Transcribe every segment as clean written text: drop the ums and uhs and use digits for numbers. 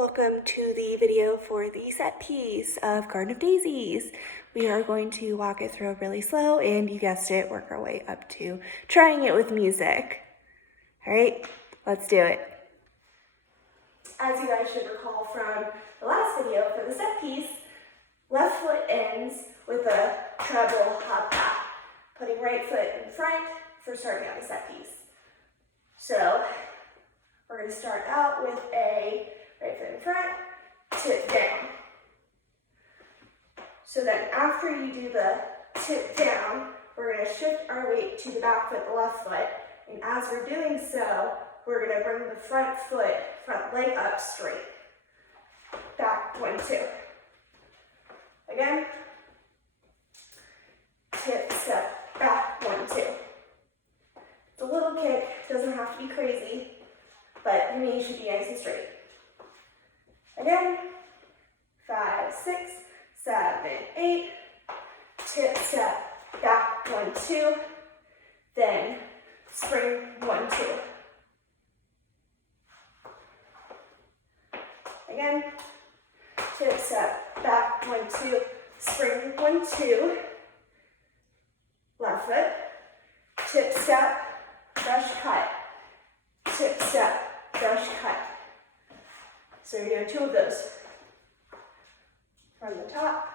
Welcome to the video for the set piece of Garden of Daisies. We are going to walk it through really slow and, you guessed it, work our way up to trying it with music. All right, let's do it. As you guys should recall from the last video for the set piece, left foot ends with a treble hop back, putting right foot in front for starting out the set piece. So we're going to start out with a right foot in front, tip down. So then after you do the tip down, we're going to shift our weight to the back foot, the left foot. And as we're doing so, we're going to bring the front leg up straight. Back, 1, 2. Again. Tip, step, back, 1, 2. It's a little kick, doesn't have to be crazy, but your knee should be nice and straight. Again, 5, 6, 7, 8, tip, step, back, 1, 2, then spring, 1, 2. Again, tip, step, back, 1, 2, spring, 1, 2, left foot, tip, step, brush, cut, tip, step, brush, cut. So you're doing 2 of those. From the top,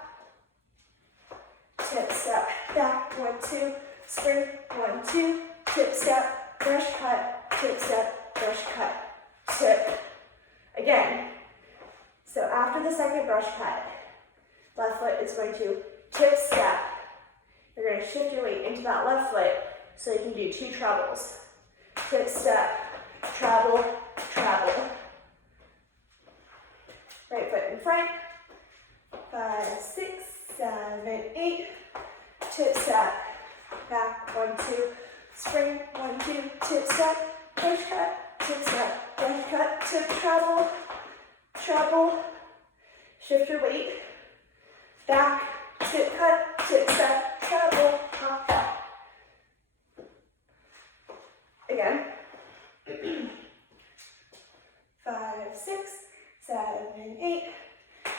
tip, step, back, 1, 2, spring, 1, 2, tip, step, brush, cut, tip, step, brush, cut, tip. Again. So after the second brush cut, left foot is going to tip, step. You're going to shift your weight into that left foot so you can do 2 trebles. Tip, step, treble, treble. Right foot in front, 5, 6, 7, 8, tip, step, back, 1, 2, spring, 1, 2, tip, step, brush, cut, tip, step, brush, cut, tip, treble, treble, shift your weight, back, tip, cut, tip, step, treble, hop, back. Again. 5, 6, 7, 8,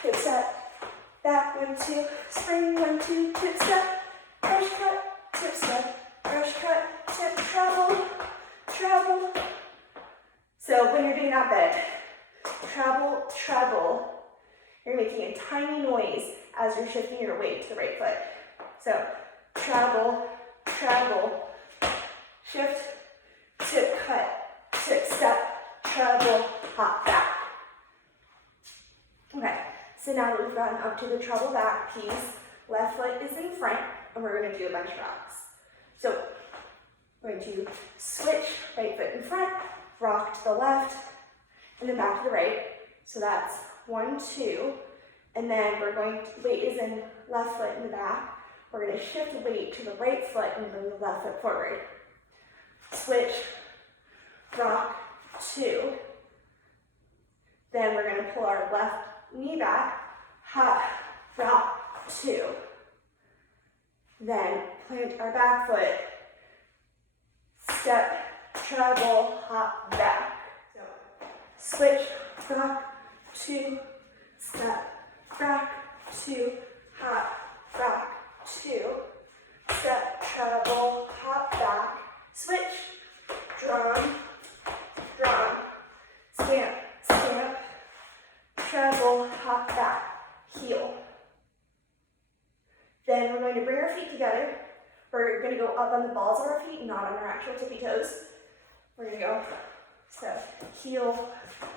tip, step, back, 1, 2, spring, 1, 2, tip, step, brush, cut, tip, step, brush, cut, tip, treble, treble. So when you're doing that bend, treble, treble, you're making a tiny noise as you're shifting your weight to the right foot. So treble, treble, shift, tip, cut, tip, step, treble, hop, back. Okay, so now that we've gotten up to the treble back piece, left foot is in front, and we're going to do a bunch of rocks. So we're going to switch right foot in front, rock to the left, and then back to the right. So that's 1, 2, and then we're going to, weight is in left foot in the back. We're going to shift weight to the right foot and bring the left foot forward. Switch, rock, 2. Then we're going to pull our left knee back, hop, rock, 2. Then plant our back foot, step, treble, hop, back. So, switch, rock, 2, step, back, 2, hop, rock, 2, step, treble, hop, back, switch, drum, drum, stamp, stamp, treble, hop, back, heel. Then we're going to bring our feet together. We're going to go up on the balls of our feet, not on our actual tippy toes. We're going to go, so heel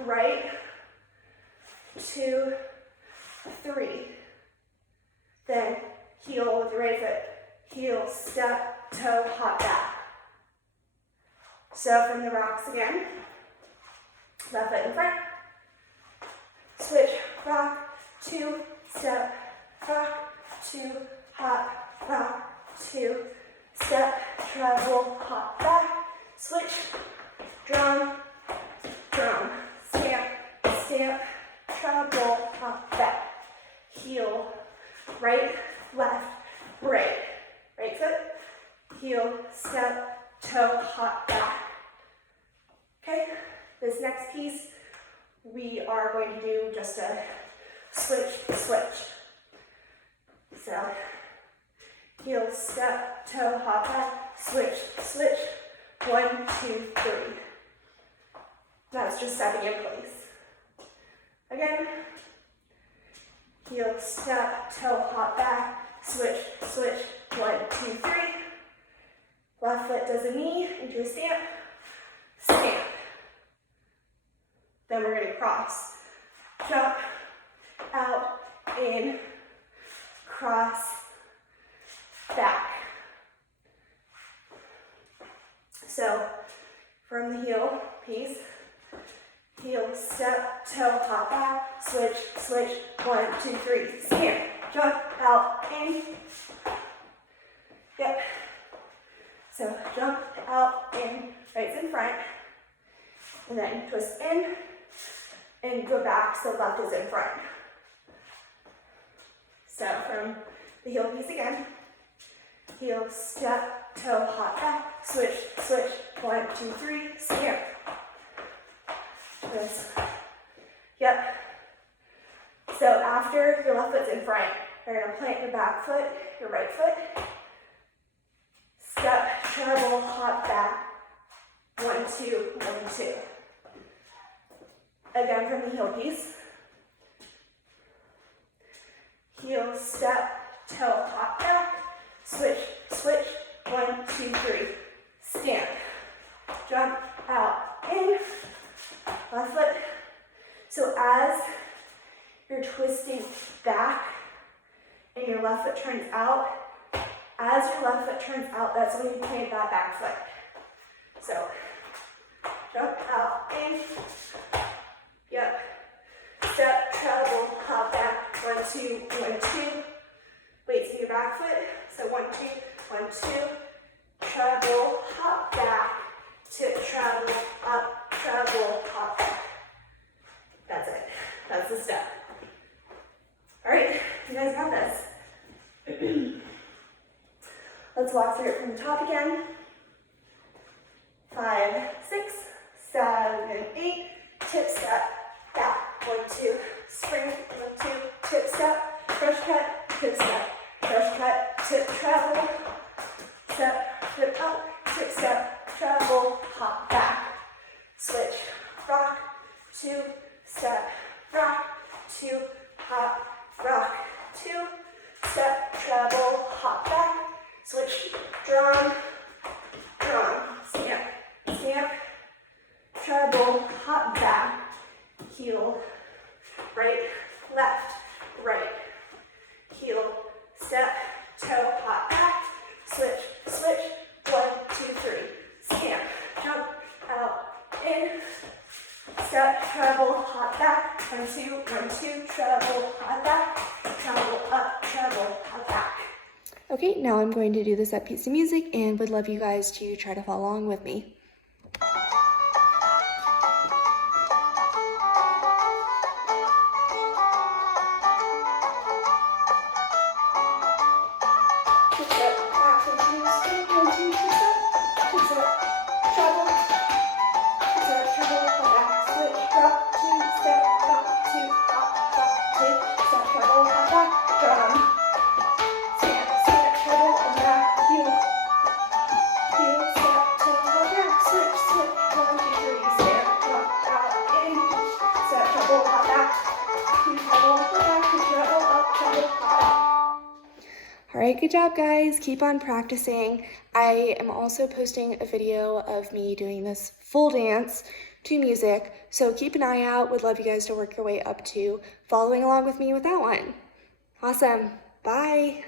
right, 2, 3. Then heel with the right foot, heel, step, toe, hop, back. So from the rocks again, left foot in front, switch, rock, 2, step, rock, 2, hop, rock, 2, step, treble, hop, back, switch, drum, drum, stamp, stamp, treble, hop, back, heel, right, left, right, right foot, heel, step, toe, hop, back. Okay, this next piece, we are going to do just a switch, switch. So heel, step, toe, hop back, switch, switch. 1, 2, 3. That's just stepping in place. Again, heel, step, toe, hop back, switch, switch. 1, 2, 3. Left foot does a knee into a stamp, stamp. Then we're going to cross. Jump, out, in, cross, back. So from the heel piece, heel, step, toe, hop back, switch, switch. 1, 2, 3. Stamp, jump, out, in. Yep. So jump, out, in, right's in front. And then twist in and go back so left is in front. So from the heel piece again, heel, step, toe, hop back, switch, switch. 1, 2, 3, stamp. Twist. Yep. So after your left foot's in front, you're going to plant your back foot, your right foot. Step, treble, hop back. 1, 2, 1, 2. Again from the heel piece. Heel, step, toe, hop back. Switch, switch. 1, 2, 3. Stamp. Jump, out, in. Left foot. So as you're twisting back and your left foot turns out, as your left foot turns out, that's when you plant that back foot. So, jump, out, in. Yep. Step, treble, hop back. 1, 2, 1, 2. Weights in your back foot. So 1, 2, 1, 2. Treble, hop back. Tip, treble, up, treble, hop back. That's it. That's the step. All right, you guys got this. Let's walk through it from the top again. 5, 6, 7, 8. Tip step, back. 1, 2. Spring. 1, 2. Tip step, brush cut, tip step, brush cut, tip travel, step, tip up, tip step, travel, hop back, switch, rock, 2, step, rock, 2, hop, rock, 2, step, travel, hop back, switch, drum, drum, stamp, stamp, treble, hop back, heel, right, left, right, heel, step, toe, hop back, switch, switch, 1, 2, 3, stamp, jump, out, in, step, treble, hop back, 1, 2, 1, 2, treble, hop back, treble, up, treble, hop back. Okay, now I'm going to do this set piece of music and would love you guys to try to follow along with me. All right, good job, guys. Keep on practicing. I am also posting a video of me doing this full dance to music, so keep an eye out. Would love you guys to work your way up to following along with me with that one. Awesome. Bye.